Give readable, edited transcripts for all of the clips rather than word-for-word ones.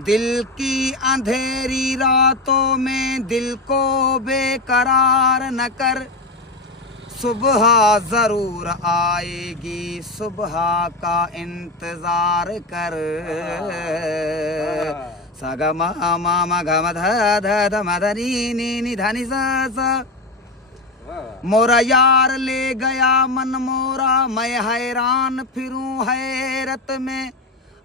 दिल की अंधेरी रातों में दिल को बेकरार न कर, सुबह जरूर आएगी, सुबह का इंतजार कर। सा ग म म ग म ध ध ध म ध नी नी नी ध नि सा। मोरा यार ले गया मन मोरा, मैं हैरान फिरूं हैरत में।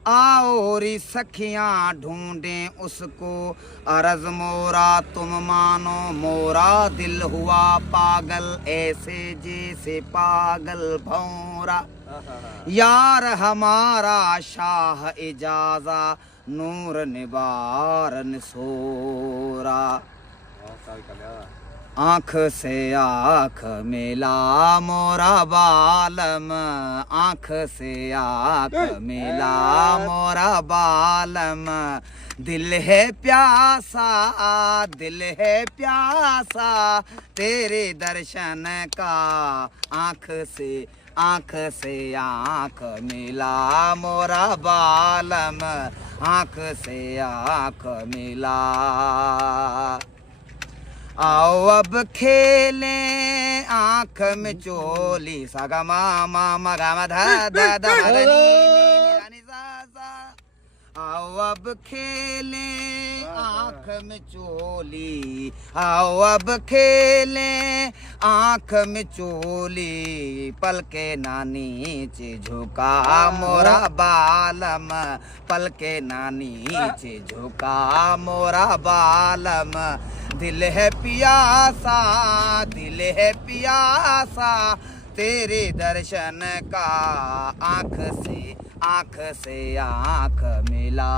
आओ री सखियां ढूंढें उसको, अरज मोरा तुम मानो। मोरा दिल हुआ पागल ऐसे जैसे पागल भौरा। यार हमारा शाह इजाजा, नूर निबार निसोरा। आँख से आँख मिला मोरा बालम, आँख से आँख मिला मोरा बालम। दिल है प्यासा, दिल है प्यासा तेरे दर्शन का। आँख से आँख मिला मोरा बालम, आँख से आँख मिला। आओ अब खेलें आँख में चोली। सा ग म म ग म ध ध ध म ध नी नी नी सा सा। आओ अब खेलें आँख में चोली, आओ अब खेलें आँख में चोली। पल के ना नीचे झुका मोरा बालम, पल के ना नीचे झुका मोरा बालम। दिल है पियासा, दिल है पियासा तेरे दर्शन का। आँख से आँख मिला।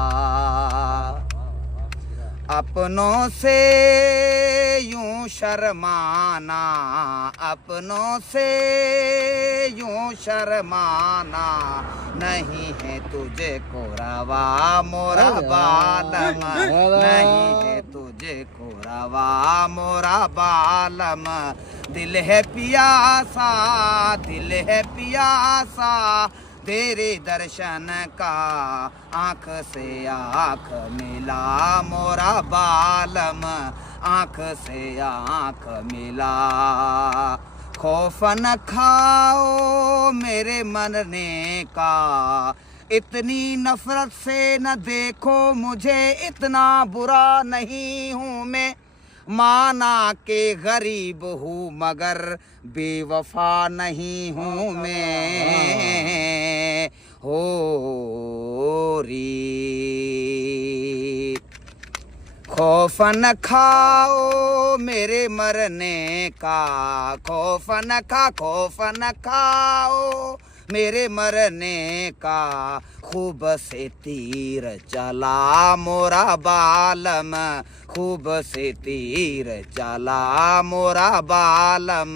अपनों से यूं शर्माना, अपनों से यूं शर्माना। नहीं है तुझे को रवा मोरा बालम, नहीं है तुझे को रवा मोरा बालम। दिल है पियासा, दिल है पियासा तेरे दर्शन का। आँख से आँख मिला मोरा बालम, आँख से आँख मिला। खौफ न खाओ मेरे मरने का, इतनी नफरत से न देखो मुझे, इतना बुरा नहीं हूँ मैं। माना के गरीब हूँ मगर बेवफा नहीं हूँ मैं। हो री खौफ न खाओ मेरे मरने का, खौफ न खाओ मेरे मरने का। खूब से तीर चला मोरा बालम, खूब से तीर चला मोरा बालम।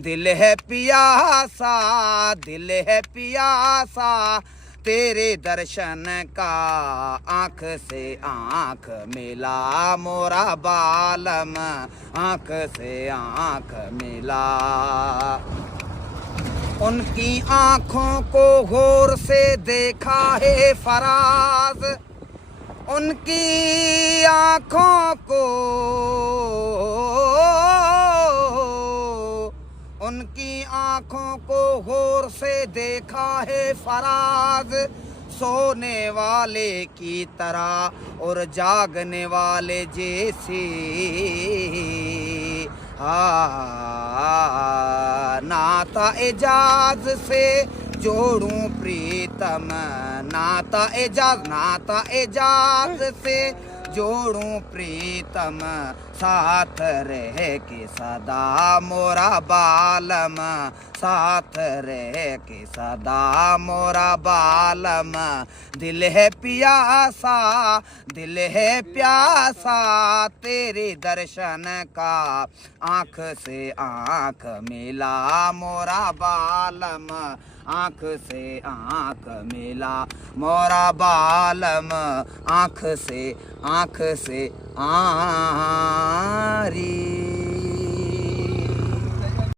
दिल है पियासा, दिल है पियासा तेरे दर्शन का। आँख से आँख मिला मोरा बालम, आँख से आँख मिला। उनकी आँखों को गौर से देखा है फराज, उनकी आँखों को, उनकी आँखों को गौर से देखा है फराज। सोने वाले की तरह और जागने वाले जैसे। नाता एजाज से जोड़ूं प्रीतम, नाता एजाज से जोड़ूं प्रीतम। साथ रह के सदा मोरा बालम, साथ रह के सदा मोरा बालम। दिल है पियासा, दिल है प्यासा तेरे दर्शन का। आँख से आँख मिला मोरा बालम, आँख से आँख मिला मोरा बालम। आँख से आँख से आरी।